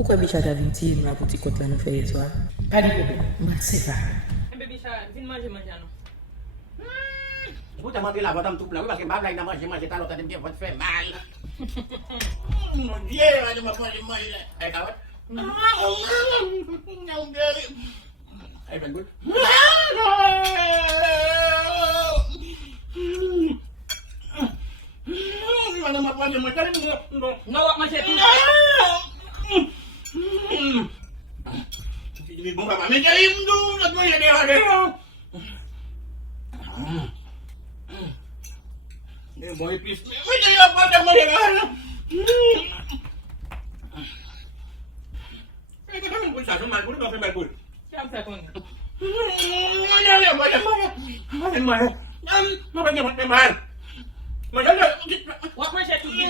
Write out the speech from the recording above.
Pourquoi Bichard a vinti la petite côte là nous fait toi? Pas de problème. Bah c'est ça. Bichard, viens manger non. Vous te demandez la voix tout blanc parce que ma blague n'a mangé t'as l'autre de bien votre fait mal. Mon Dieu, je me prends manger. Eh carotte. Eh ben good. Mana ma prendre manger Non, manger tout. Jadi bon papa, mais j'ai une douce, moi il est derrière. Mais bon épice. Mais j'ai pas de manger là.